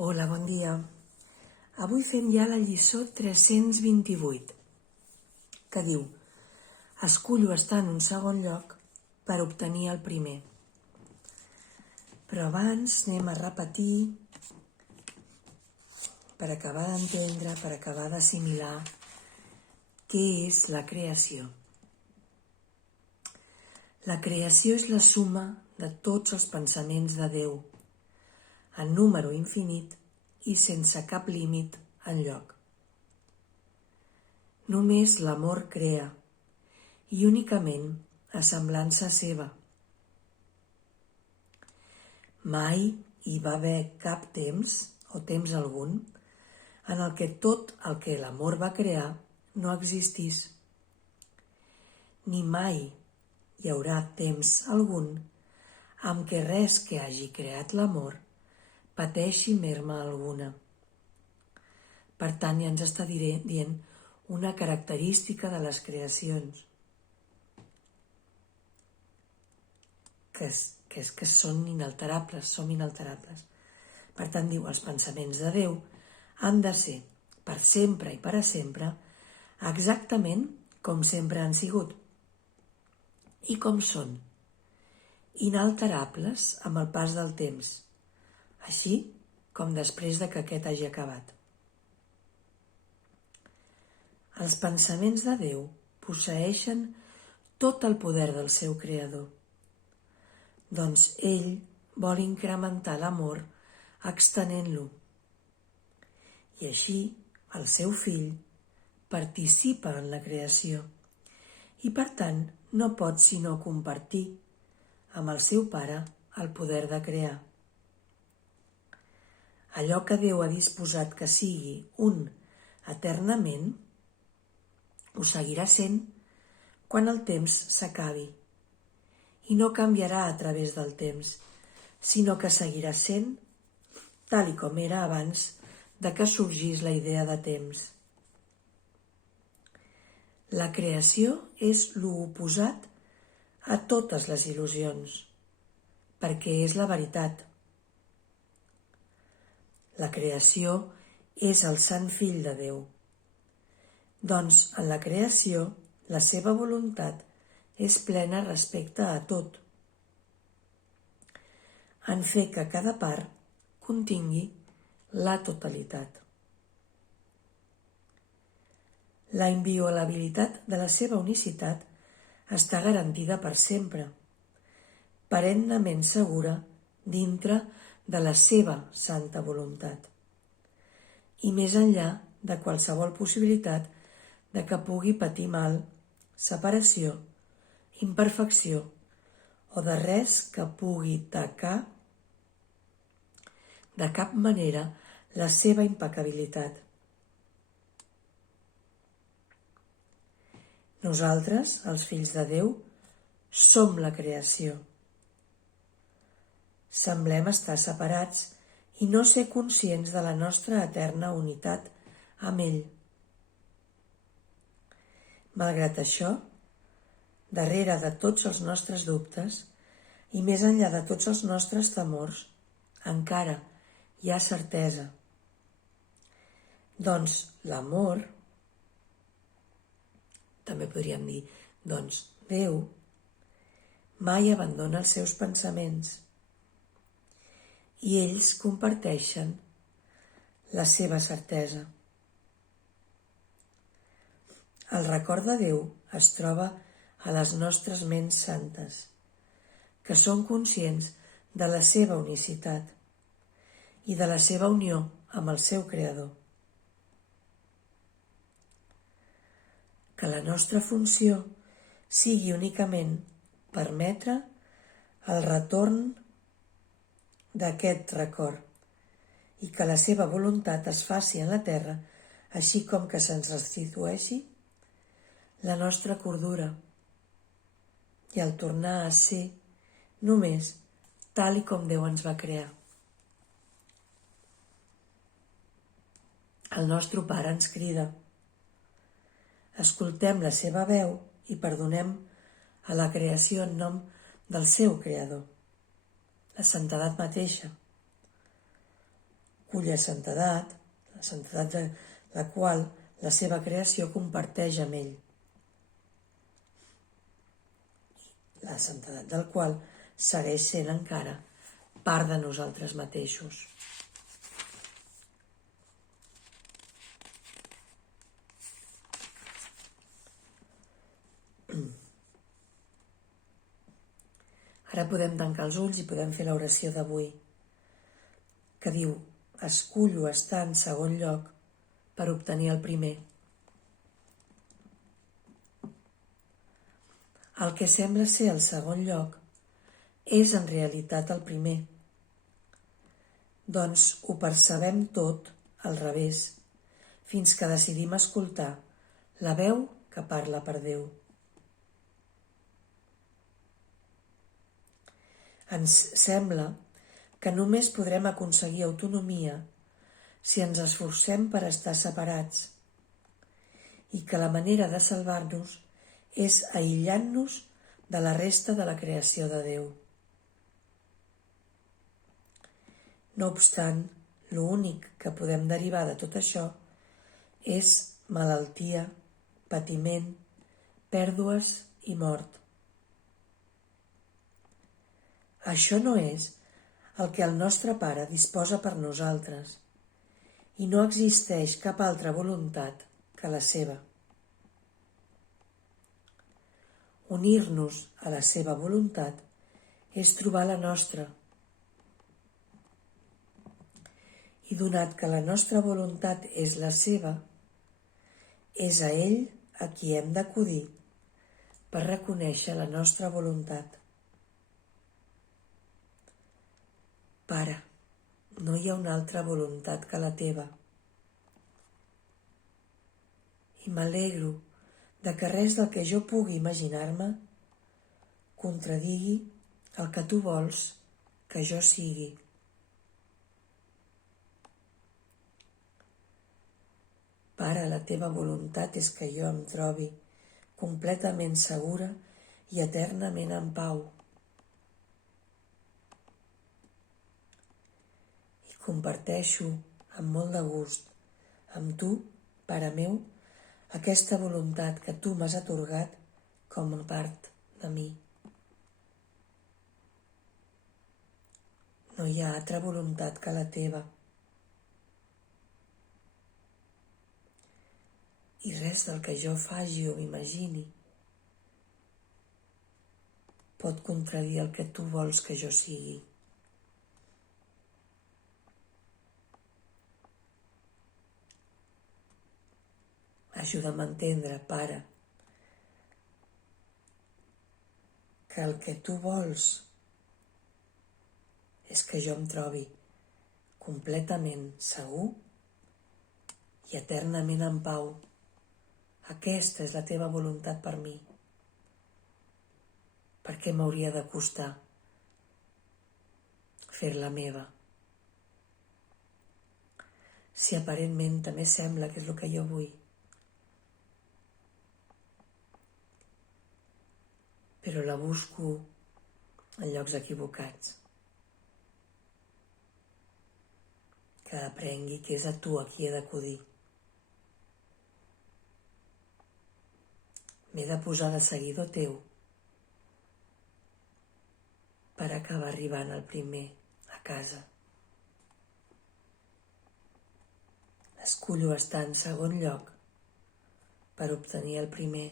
Hola, bon dia. Avui fem ja la lliçó 328, que diu: escullo estar en un segon lloc per obtenir el primer. Però abans anem a repetir per acabar d'entendre, per acabar d'assimilar què és la creació. La creació és la suma de tots els pensaments de Déu, en número infinit i sense cap límit enlloc. Només l'amor crea, i únicament a semblança seva. Mai hi va haver cap temps, o temps algun, en el que tot el que l'amor va crear no existís. Ni mai hi haurà temps algun en què res que hagi creat l'amor pateixi merma alguna. Per tant, ja ens està dient una característica de les creacions, que és que són inalterables, som inalterables. Per tant, diu, els pensaments de Déu han de ser per sempre i per a sempre exactament com sempre han sigut. I com són? Inalterables amb el pas del temps, així com després de que aquest hagi acabat. Els pensaments de Déu posseeixen tot el poder del seu creador. Doncs ell vol incrementar l'amor extenent-lo. I així el seu fill participa en la creació i per tant no pot sinó compartir amb el seu pare el poder de crear. Allò que Déu ha disposat que sigui un eternament, ho seguirà sent quan el temps s'acabi. I no canviarà a través del temps, sinó que seguirà sent tal i com era abans de que sorgís la idea de temps. La creació és l'oposat a totes les il·lusions, perquè és la veritat. La creació és el Sant Fill de Déu. Doncs en la creació la seva voluntat és plena respecte a tot, en fer que cada part contingui la totalitat. La inviolabilitat de la seva unicitat està garantida per sempre, perennament segura dintre de la seva santa voluntat, i més enllà de qualsevol possibilitat de que pugui patir mal, separació, imperfecció o de res que pugui tacar de cap manera la seva impecabilitat. Nosaltres, els fills de Déu, som la creació. Semblem estar separats i no ser conscients de la nostra eterna unitat amb ell. Malgrat això, darrere de tots els nostres dubtes i més enllà de tots els nostres temors, encara hi ha certesa. Doncs l'amor, també podríem dir, doncs Déu, mai abandona els seus pensaments i ells comparteixen la seva certesa. El record de Déu es troba a les nostres ments santes, que són conscients de la seva unicitat i de la seva unió amb el seu Creador. Que la nostra funció sigui únicament permetre el retorn d'aquest record i que la seva voluntat es faci en la terra, així com que se'ns restitueixi la nostra cordura i el tornar a ser només tal i com Déu ens va crear. El nostre Pare ens crida. Escoltem la seva veu i perdonem a la creació en nom del seu Creador, la santedat mateixa. cuya santedat, la santedat de la qual la seva creació comparteix amb ell, la santedat del qual segueix sent encara part de nosaltres mateixos. Ara podem tancar els ulls i podem fer l'oració d'avui, que diu: escullo estar en segon lloc per obtenir el primer. El que sembla ser el segon lloc és en realitat el primer. Doncs ho percebem tot al revés, fins que decidim escoltar la veu que parla per Déu. Ens sembla que només podrem aconseguir autonomia si ens esforcem per estar separats i que la manera de salvar-nos és aïllant-nos de la resta de la creació de Déu. No obstant, l'únic que podem derivar de tot això és malaltia, patiment, pèrdues i mort. Això no és el que el nostre Pare disposa per nosaltres i no existeix cap altra voluntat que la seva. Unir-nos a la seva voluntat és trobar la nostra. I donat que la nostra voluntat és la seva, és a ell a qui hem d'acudir per reconèixer la nostra voluntat. Pare, no hi ha una altra voluntat que la teva. I m'alegro de que res del que jo pugui imaginar-me contradigui el que tu vols que jo sigui. Pare, la teva voluntat és que jo em trobi completament segura i eternament en pau. Comparteixo amb molt de gust amb tu, Pare meu, aquesta voluntat que tu m'has atorgat com a part de mi. No hi ha altra voluntat que la teva. I res del que jo faci o m'imagini pot contradir el que tu vols que jo sigui. Ajuda'm a entendre, Pare, que el que tu vols és que jo em trobi completament segur i eternament en pau. Aquesta és la teva voluntat per mi. Per què m'hauria de costar fer-la meva? Si aparentment també sembla que és el que jo vull. Però la busco en llocs equivocats. Que aprengui que és a tu a qui he d'acudir. M'he de posar de seguidor teu per acabar arribant al primer a casa. Escullo estar en segon lloc per obtenir el primer.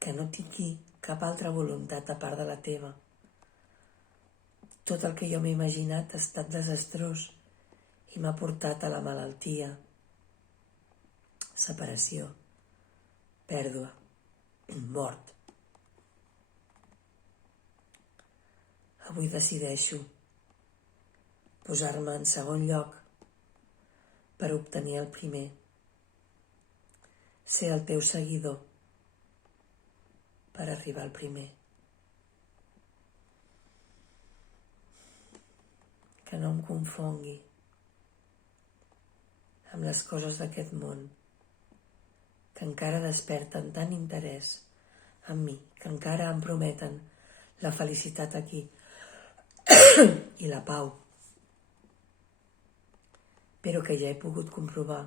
Que no tingui cap altra voluntat a part de la teva. Tot el que jo m'he imaginat ha estat desastrós i m'ha portat a la malaltia, separació, pèrdua, mort. Avui decideixo posar-me en segon lloc per obtenir el primer, ser el teu seguidor per arribar al primer. Que no em confongui amb les coses d'aquest món, que encara desperten tant interès en mi, que encara em prometen la felicitat aquí i la pau, però que ja he pogut comprovar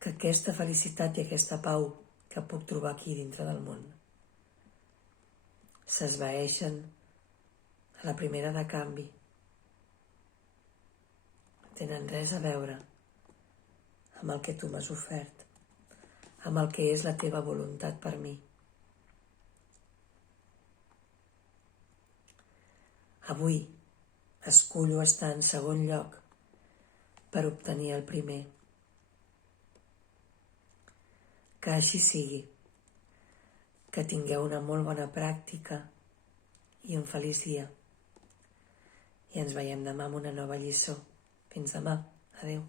que aquesta felicitat i aquesta pau que puc trobar aquí dintre del món s'esvaeixen a la primera de canvi. No tenen res a veure amb el que tu m'has ofert, amb el que és la teva voluntat per mi. Avui escullo estar en segon lloc per obtenir el primer. Que així sigui. Que tingueu una molt bona pràctica i un feliç dia. I ens veiem demà amb una nova lliçó. Fins demà. Adéu.